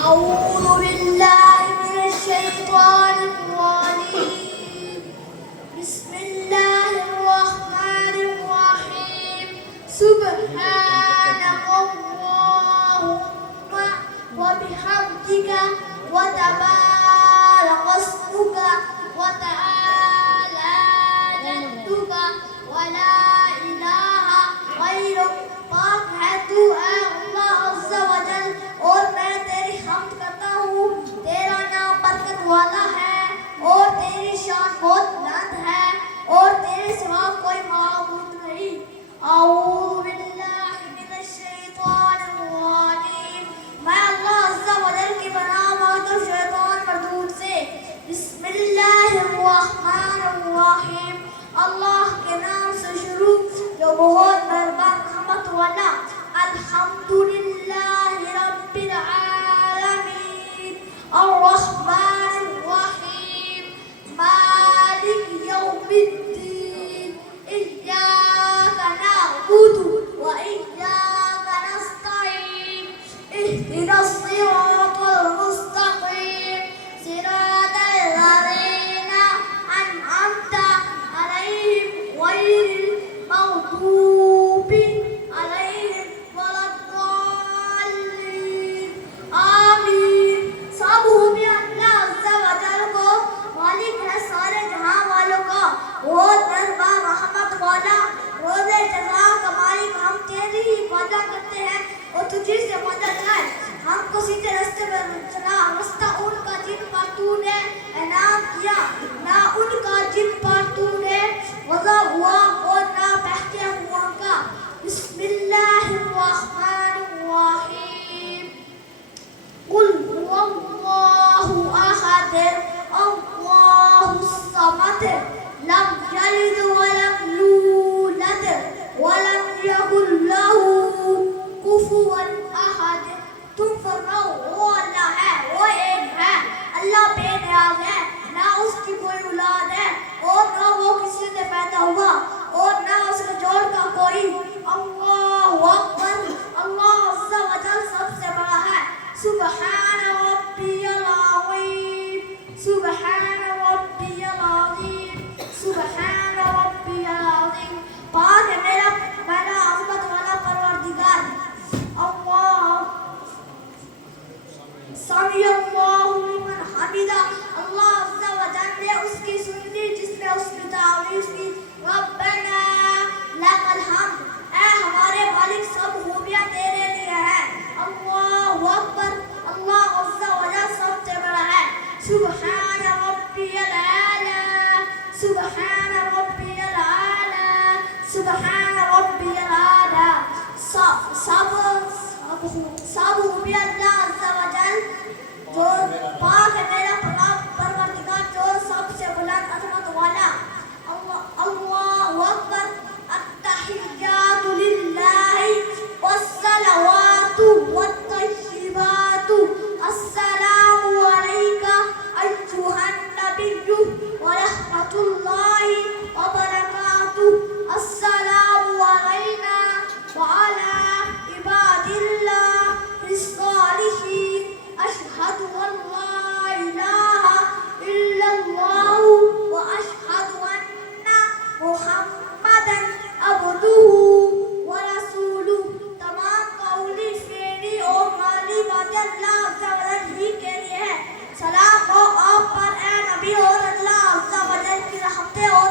أعوذ بالله من الشيطان الرجيم بسم الله الرحمن الرحيم سبحانك اللهم وبحمدك وتبارك اسمك وتعالى جدك ولا إله غيرك پاک ہے تو اے اللہ عز و جل اور میں تیری حمد کرتا ہوں تیرا نام برکت والا ہے اور تیری شان بہت بلند ہے اور تیرے سوا کوئی معبود نہیں اعوذ باللہ من الشیطان الرجیم میں اللہ عز و جل کی پناہ مانگتا ہوں شیطان مردود سے بسم اللہ الرحمن الرحیم اللہ کے نام سے شروع جو بہت مہربان رحمت والا الحمدللہ رب العالمین الرحمن الرحیم مالک یوم الدین ایاک نعبد و ایاک نستعین اهدنا الصراط المستقیم صراط الذین أنعمت عليهم غير المغضوب عليهم ولا الضالين آمین سب بھی اللہ عز و جل کو مالک ہے سارے جہاں والوں کا بہت مہربان رحمت والا روز جزا کا مالک ہم تیری ہی عبادت کرتے ہیں اور تجھی سے مدد ہے ہم کو سیدھے راستے پر چلا رستہ ان کا جن پر تو نے انعام کیا نہ ان کا جن پر تو نے غضب ہوا اور نہ بہتے ہوا کا بسم اللہ الرحمن الرحیم قل هو الله احد الله الصمد لم يلد ولم يولد ولم يكن له كفوا احد تم فرماؤ وہ اللہ ہے وہ ایک ہے اللہ بے نیاز ہے نہ اس کی کوئی اولاد ہے اور نہ وہ کسی سے پیدا ہوا اور نہ اس کا جوڑ کا کوئی اللہ اکبر اللہ عز و جل سب سے بڑا ہے سبحان ربی العظیم سبحان ربی العظیم سبحان ربی العظیم پاک ہے میرا عظمت والا پروردگار اللہ سمی اللہ لمن حمدہ اللہ عز و جل نے اس کی سنی جس نے اس کی تعریف کی ربنا لک الحمد اے ہمارے مالک سب خوبیاں تیرے لیے ہیں اللہ اکبر اللہ عز و جل سب سے بڑا ہے سبحان ربی العالی سبحان ربی العالی سبحان ربی العالی سب خوبی اللہ عز و جل جو پاک ہے میرا پروردگار جو سب سے بلند عظمت والا اللہ اکبر التحیات للہ والصلوات والطیبات السلام علیک ایھا النبی ورحمۃ اللہ وبرکاتہ السلام علینا وعلی عباد اللہ الصالحین اشہد ان لا الہ الا اللہ واشہد ان محمدا عبدہ ورسولہ تمام قولی فعلی اور مالی باتیں اللہ عز و جل ہی کے لیے ہے سلام ہو آپ پر اے نبی اور اللہ عز و جل کی رحمتیں اور